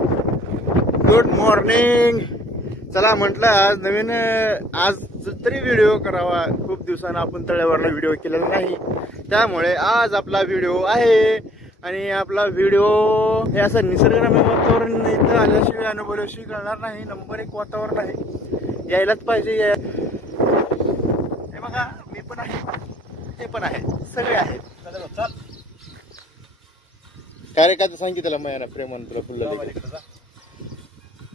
Good morning. चला म्हटलं आज तरी व्हिडिओ करावा. खूप दिवसांना आपण तळ्यावरला व्हिडिओ केलेला नाही, त्यामुळे आज आपला व्हिडिओ आहे. आणि आपला व्हिडिओ हे असं निसर्गरम्य वातावरण इथं आल्याशिवाय अनुभवल्याशिवाय कळणार नाही. नंबर 1 वातावरण आहे, यायलाच पाहिजे. हे बघा, मी पण आहे, ते पण आहे, सगळे आहेत. काय रे, काय तर सांगितलं त्याला मायाना प्रेमान तुला फुल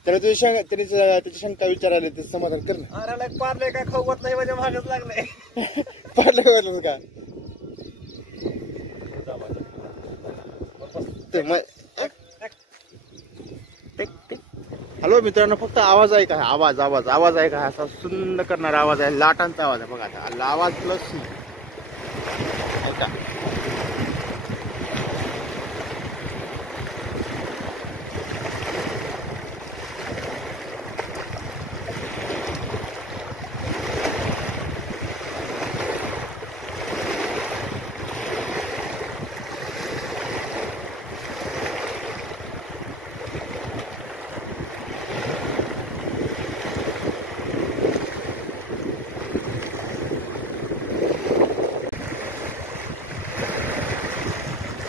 त्याला त्याची शंका विचारायला ते समाधान कर ना. अरे पारले काय खाऊ नाही, माझ्या मागच लागले. पाडलं का का हॅलो मित्रांनो, फक्त आवाज आहे का? आवाज आवाज आवाज आहे का? असा सुंदर करणारा आवाज आहे, लाटांचा आवाज आहे. बघा आता आवाज प्लस ऐका.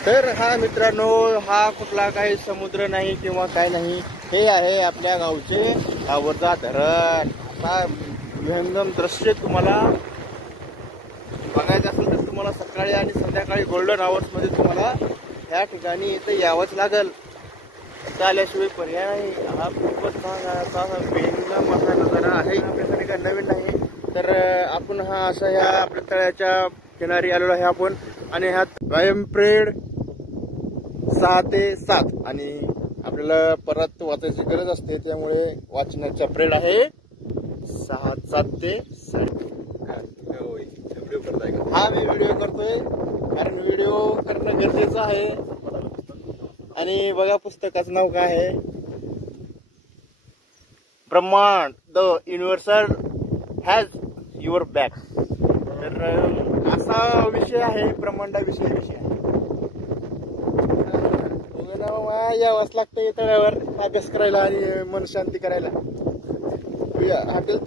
तर हा मित्रांनो, हा कुठला काही समुद्र नाही किंवा काय नाही, हे आहे आपल्या गावचे आवरदा धरण. असा एकदम दृश्य तुम्हाला बघायचं असेल तर तुम्हाला सकाळी आणि संध्याकाळी गोल्डन आवर्स मध्ये तुम्हाला ह्या ठिकाणी इथं यावंच लागल. आल्याशिवाय पर्याय नाही. हा खूपच बेनम असा नजारा आहे. आपल्यासाठी काय नवीन नाही. तर आपण हा असा ह्या आपल्या तळ्याच्या किनारी आलेलो आहे आपण. आणि ह्यात टाइम पिरियड 6 ते 7 आणि आपल्याला परत वाचायची गरज असते, त्यामुळे वाचनाचा पिरियड आहे 7 ते 7. हा मी व्हिडिओ करतोय कारण व्हिडिओ करणं गरजेचं आहे. आणि बघा पुस्तकाचं नाव काय आहे, ब्रह्मांड the universal has your back. तर असा विषय आहे, ब्रह्मांडाविषयी विषय आहे. यावंच लागतंय तळ्यावर अभ्यास करायला आणि मन शांती करायला. हॉटेल